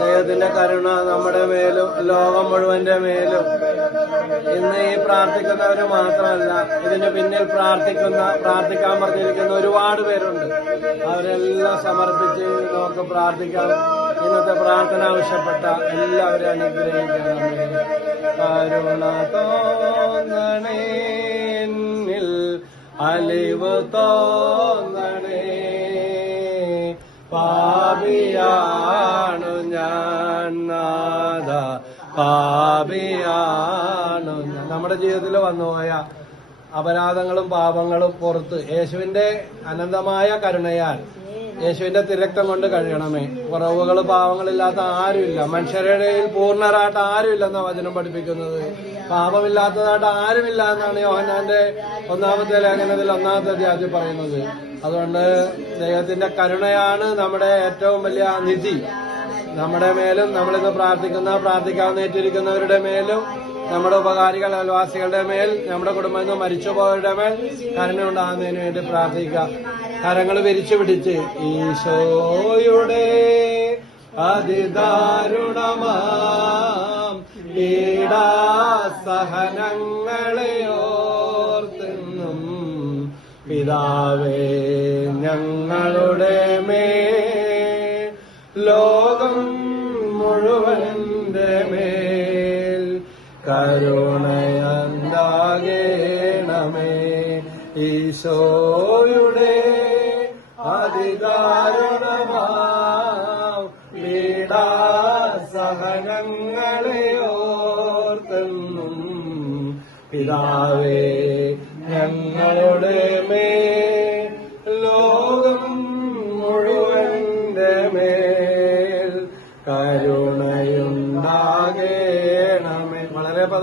ദൈവത്തിന്റെ കരുണ നമ്മുടെ മേലും ലോകം മുഴുവന്റെ മേലും. ഇന്ന് ഈ പ്രാർത്ഥിക്കുന്നവര് മാത്രമല്ല ഇതിന് പിന്നിൽ പ്രാർത്ഥിക്കുന്ന പ്രാർത്ഥിക്കാൻ പറഞ്ഞിരിക്കുന്ന ഒരുപാട് പേരുണ്ട്. അവരെല്ലാം സമർപ്പിച്ച് നമുക്ക് പ്രാർത്ഥിക്കാം. ഇന്നത്തെ പ്രാർത്ഥന ആവശ്യപ്പെട്ട എല്ലാവരും അനുഗ്രഹിക്കണമേ കരുണ അലിവ് തോന്നണേ. പാപിയാണു ഞാൻ പാപിയ നമ്മുടെ ജീവിതത്തിൽ വന്നുപോയ അപരാധങ്ങളും പാപങ്ങളും പുറത്ത് യേശുവിന്റെ അനന്തമായ കരുണയാൽ യേശുവിന്റെ തിരക്തം കൊണ്ട് കഴിയണമേ. കുറവുകൾ പാവങ്ങളില്ലാത്ത ആരുമില്ല. മനുഷ്യരുടെ പൂർണരായിട്ട് ആരുമില്ലെന്ന വചനം പഠിപ്പിക്കുന്നത്. പാപമില്ലാത്തതായിട്ട് ആരുമില്ല എന്നാണ് യോഹന്നാന്റെ ഒന്നാമത്തെ ലേഖനത്തിൽ ഒന്നാമത്തെ അധ്യായത്തിൽ പറയുന്നത്. അതുകൊണ്ട് ദൈവത്തിന്റെ കരുണയാണ് നമ്മുടെ ഏറ്റവും വലിയ നിധി. നമ്മുടെ മേലും നമ്മളിന്ന് പ്രാർത്ഥിക്കുന്ന പ്രാർത്ഥിക്കാൻ ഏറ്റിരിക്കുന്നവരുടെ മേലും നമ്മുടെ ഉപകാരികൾ അയൽവാസികളുടെ മേൽ നമ്മുടെ കുടുംബത്തിൽ നിന്ന് മരിച്ചുപോയവരുടെ മേൽ കരുണ ഉണ്ടാകുന്നതിന് വേണ്ടി പ്രാർത്ഥിക്കുക. കരങ്ങൾ വിരിച്ചു പിടിച്ച് ഈശോയുടെ അതിദാരുണമാം. പിതാവേ ഞങ്ങളുടെ മേ ലോകം കരുണയന്താകേണമേ. ഈശോയുടെ അതികാരണമാം പീഡാ പിതാവേ ഞങ്ങളുടെ മേ ലോകം മേൽ കരുണ പതാക